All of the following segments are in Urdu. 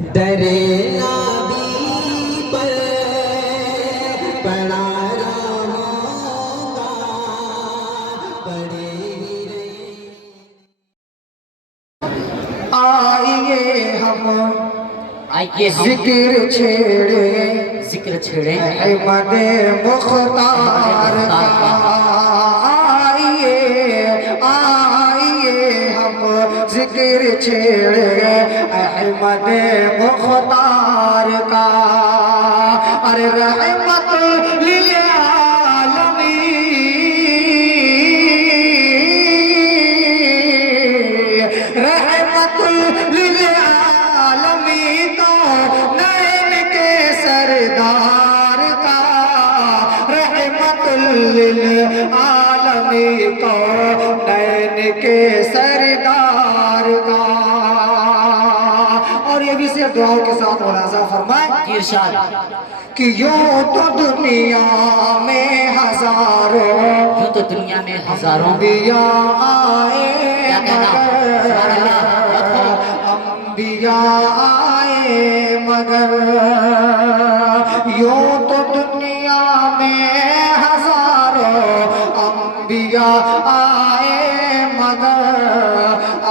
درے نبی پر پڑا رہوں گا پڑے ہی رہے۔ آئیے ہم ذکر چھیڑے احمد مختار کا، آئیے ہم ذکر چھیڑے احمد مختار کا، ارے رحمت للعالمین، رحمت للعالمین تو نین کے سردار کا، رحمت للعالمین کو نین کے سردار کا۔ اور یہ بھی صرف دعاؤں کے ساتھ ملاحظہ فرمائیں ارشاد کہ یوں تو دنیا میں ہزاروں انبیاء آئے انبیاء آئے مگر، یوں تو دنیا میں ہزاروں انبیاء آئے مگر،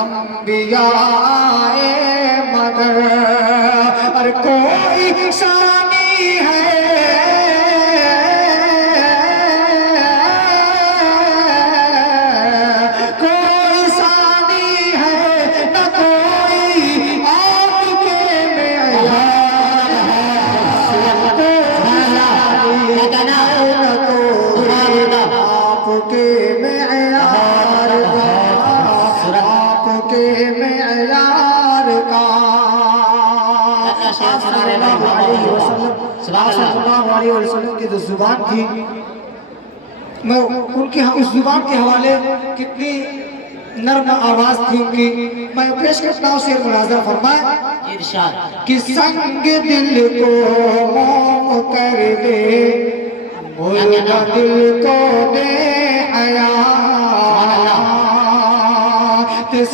انبیاء آئے مگر، اور کوئی ثانی ہے کوئی ثانی ہے نہ کوئی آپ کے معیار ہے، آپ کے معیار کا، آپ کے معیار کا۔ صلی اللہ علیہ وسلم کی جو زبان تھی، میں ان کی اس زبان کے حوالے کتنی نرم آواز تھی ان کی، میں پیش کرتا ہوں، شعر ملاحظہ فرمائیں ارشاد کہ سنگ دل کو موم کر دے، مردہ دل کو دے حیات،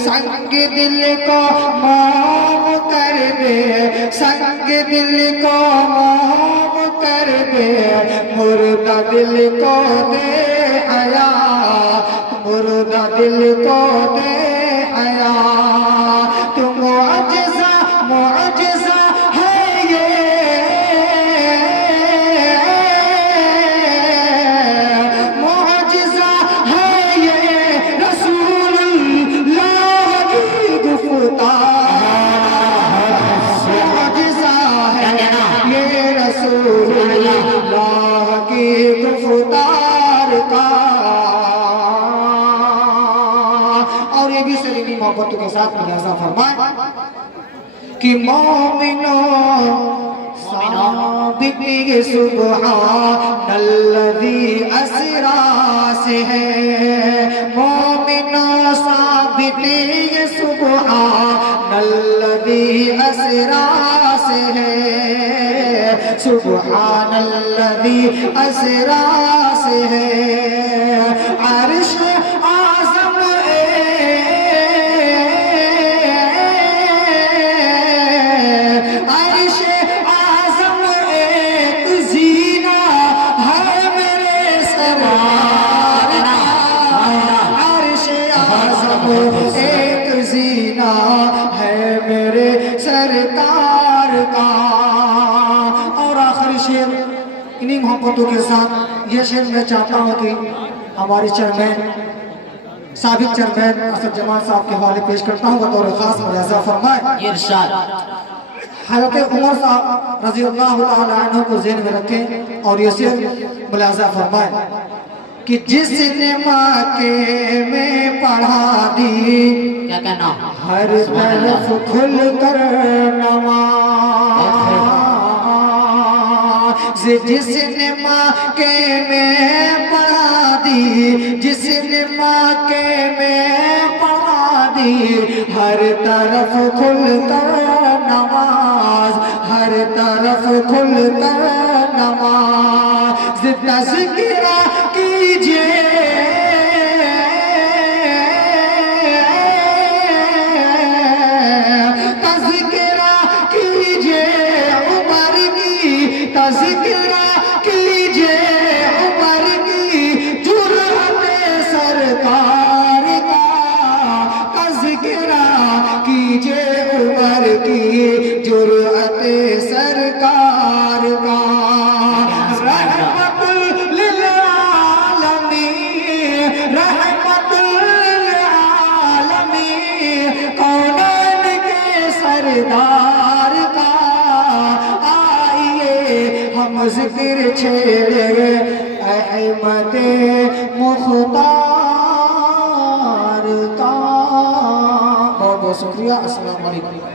سنگ دل کو موم کر دے، سنگ دل کو موم کر دے، مردہ دل کو دے حیات، مردہ دل کو دے حیات، تو معجزہ معجزہ ہے یہ، معجزہ ہے یہ رسول اللہ کی گفتار، معجزہ ہے یہ رسول اللہ کی گفتار کا۔ اور یہ بھی سلیمی محبتوں کے ساتھ ملاحظہ فرمائیں کہ مومنوں ثابت یہ سبحان الذی اسرا سے ہے، مومنوں ثابت یہ سبحان الذی اسرا سے ہے، سبحان الذی اسرا سے ہے، عرش اعظم عرش اعظم ایک زینہ ہے میرے سرکار کا، عرش اعظم ایک زینہ ہے میرے سرکار کا۔ اور آخری شعر انہی محبتوں کے ساتھ یہ شعر میں چاہتا ہوں کہ ہماری چیئرمین ثابت چیئرمین اسد جمال صاحب کے حوالے پیش کرتا ہوں، بطور خاص ملاحظہ فرمائیں ارشاد حضرت عمر صاحب رضی اللہ تعالی عنہ کو ذہن میں رکھیں اور یہ شعر ملاحظہ فرمائیں کہ جس نے مکے میں پڑھا دی، کیا کہنا، ہر طرف کھل کر نماز، جس نے مکے میں پڑھا دی، جس نے مکے میں پڑھا دی، ہر طرف کھل کر نماز، ہر طرف کھل کر نماز، تذکرہ کیجئے تذکرہ کیجئے ہم ذکر چھیڑے احمد مختار کا. بہت بہت شکریہ. السلام علیکم.